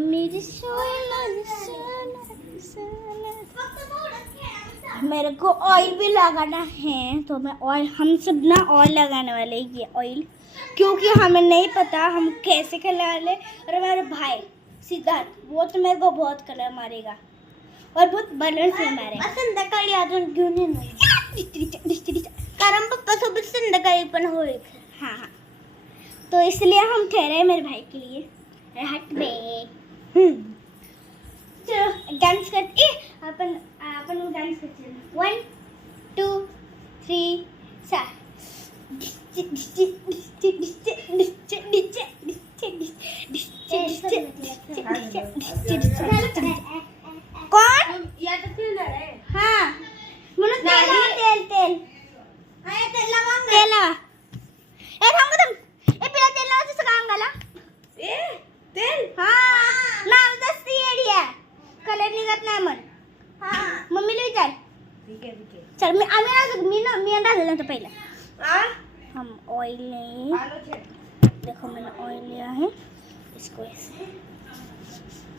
मेरी सोना मेरे को ऑयल भी लगाना है, तो मैं ऑयल हम सब ना ऑयल लगाने वाले हैं, ये ऑयल, क्योंकि हमें नहीं पता हम कैसे कलर वाले। और हमारे भाई सिद्धार्थ वो तो मेरे को बहुत कलर मारेगा और बहुत बलर से मारेगा। संध्याकाळी अजून घेऊन येणार कारण पप्पा सोबत संध्याकाळी पण होईल। हाँ हाँ, तो इसलिए हम ठहरे मेरे भाई के लिए। हट बे, चलो डांस करते अपन डांस करते 1 2 3 4 कौन हाँ म्हणून तेल तेल तेल ए थांब तुम ए पिला तेल लावायचं सगळं अंगाला ए तेल हां नाव दस्ती एरिया कलर निघत नाही मन हां मम्मीला विचार ठीक आहे चल मी अंदाज तो पहले हम ऑयल ले देखो मैंने ऑयल लिया है इसको ऐसे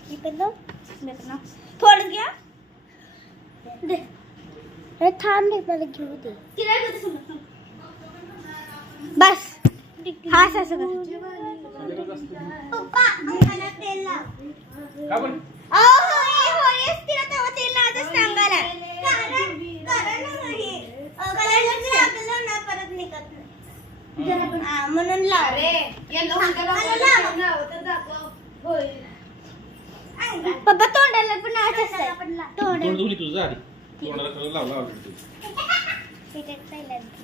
ये कर दो देखना थोड़ा गया दे अरे थांब दे पहले घेऊ दे किरा करते सुन बस हाँ सर पप्पा अंगाला तेल लाव का पण ओहो ए होरेस तिला तेव्हा तेल लावतच सांगायला कारण हे कलर लागलं ना परत निघत नाही हां म्हणून लाव रे येलो होतं जातो होय पप्पा तोंडाला पण असं तोंड धुली तुझं आधी तोंडाला कलर लावला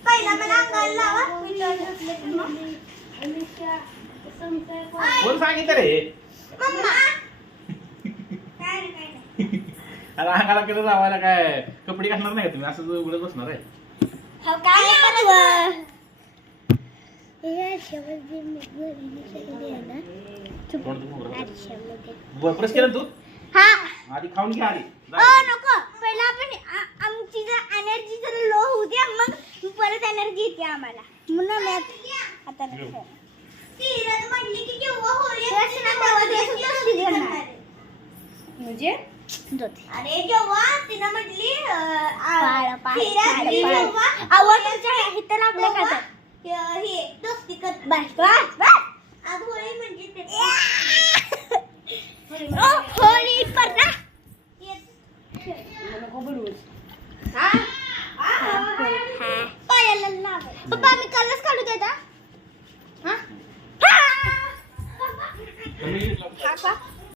पहिला मला अंगाला लावा कोण सांगितलं रे मम्मा काय नाही आता अंगाला कलर लावायला काय कपडे घालणार नाही का तुम्ही असं उघडत बसणार आहे हो काय करतो प्रेस केलं तू हा आधी खाऊन घ्या आधी नको पहिला आपण आमची जर एनर्जी जर लो होऊ द्या मग परत एनर्जी येते आम्हाला म्हणून मी आता तीरथ म्हणली की केव्हा होईल म्हणजे अरे जेव्हा तिनं म्हटली आवडच्या इथं लागलं का हे दोस्ती कर बस बस बस आज होळी म्हणजे